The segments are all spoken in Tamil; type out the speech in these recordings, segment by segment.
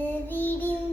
reading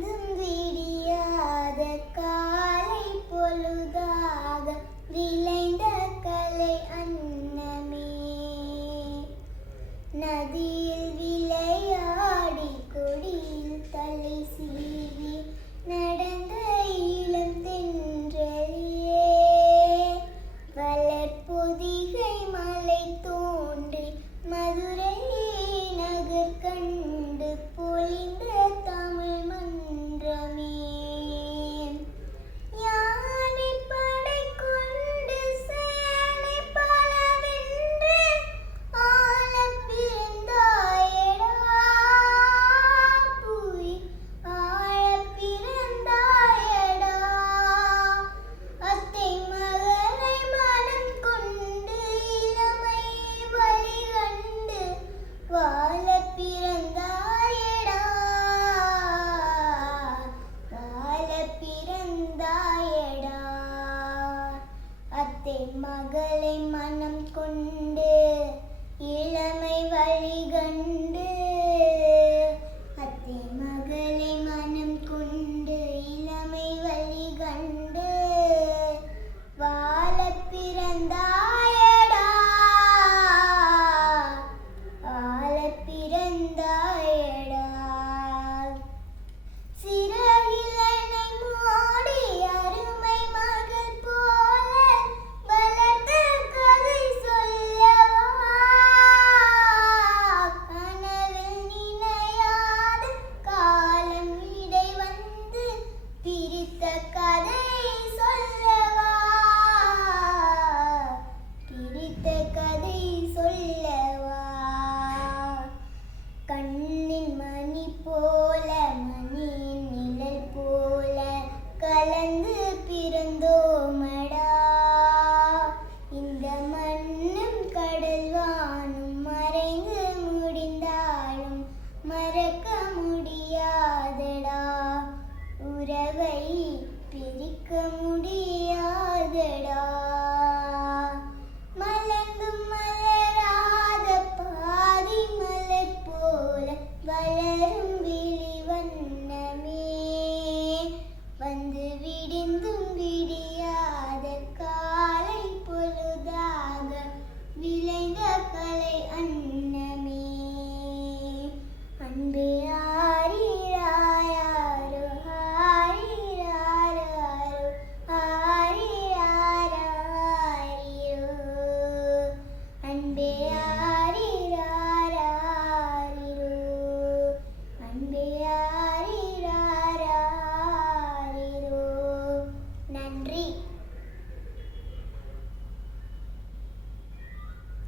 பிறந்தாயடா. கால பிறந்தாயடா அத்தை மகளை மனம் கொண்டு பிரித்த கதை சொல்லவா? பிரித்த கதை சொல்லவா? கண்ணின் மணி போல மணியின் நிழல் போல கலந்து பிறந்தோமடா? இந்த மண்ணும் கடல் வானும் மறைந்து முடிந்தாலும் மறக்க முடியாதடா? உறவை பிரிக்க முடியாதடா